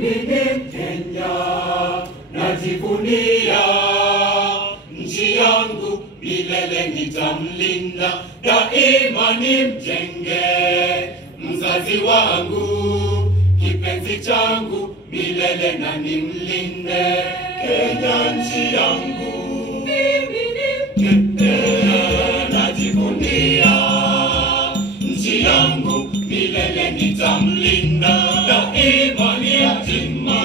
mimi ni Kenya, najivunia nchi yangu, milele nitamlinda, daima nimjenge mzazi wangu, kipenzi changu, milele na nimlinde. Kenya nchi yangu, mimi ni Kenya, najivunia nchi yangu, milele nitamlinda, daima niyatima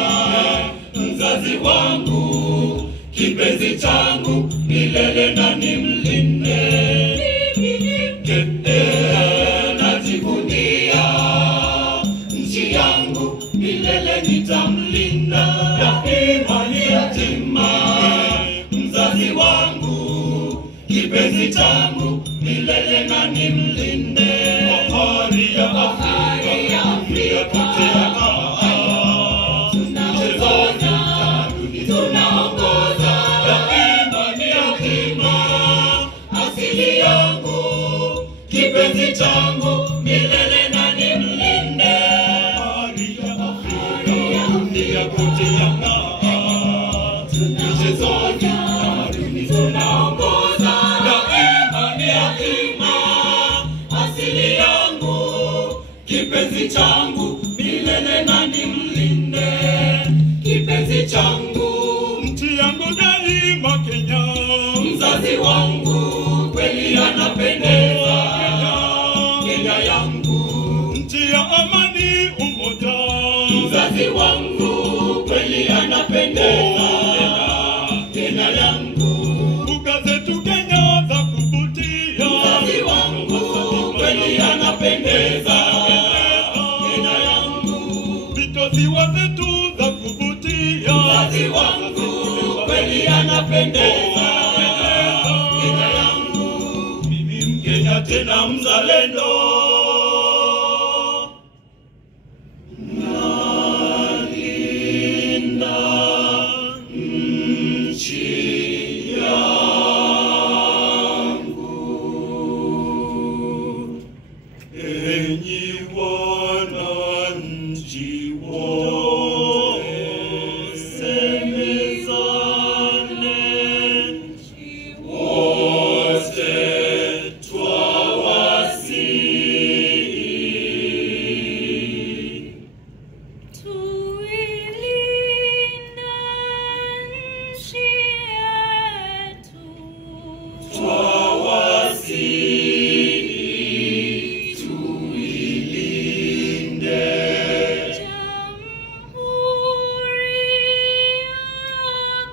mzazi wangu, kipenzi changu, milele na nimlinde. Najivunia nchi yangu, milele nitamlinda, daima niyatima mzazi wangu, kipenzi changu, milele na nimlinde. Bahari ya Afrika tunaongoza, daima niyatima asili yangu, kipenzi changu, milele na nimlinde. Bahari ya Afrika dunia kote yang'aa, michezoni tamaduni tunaongoza, daima niyatima asili yangu, kipenzi changu, milele na nimlinde. Kipenzi changu, nchi yangu daima Kenya, mzazi wangu kweli anapendeza. Kenya yangu, nchi ya amani umoja, mzazi wangu kweli anapendeza. Kenya yangu, mbuga zetu Kenya za kuvutia, mzazi wangu kweli anapendeza. Kenya yangu, ziwa zetu za kuvutia, mzazi wangu kweli anapendeza. Kenya yangu, mimi Mkenya tena mzalendo, nalinda nchi yangu. Enyi wananchi wote, semezane wote twawasihi, tuilinde nchi yetu, twawasihi tuilinde Jamhuri ya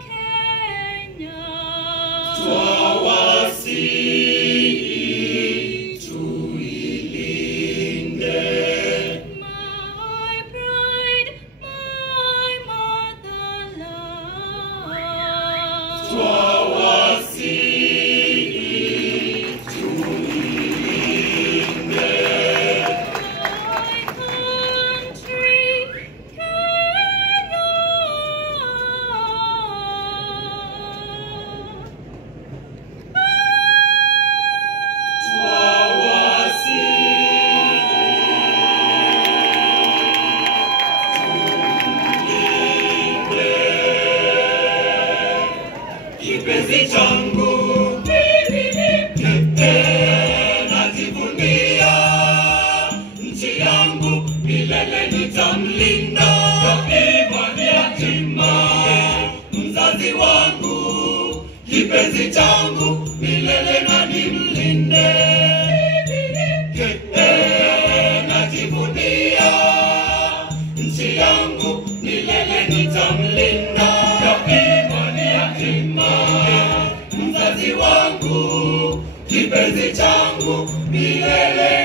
Kenya, twawasihi tuilinde. my pride, my motherland. Twawasihi tuilinde. My country, Kenya. Kipenzi changu, mimi ni Kenya, najivunia nchi yangu, milele nitamlinda, daima niyatima mzazi wangu, kipenzi changu, milele na nimlinde. Najivunia nchi yangu, milele nitamlinda, daima niyatima mzazi wangu, kipenzi changu, milele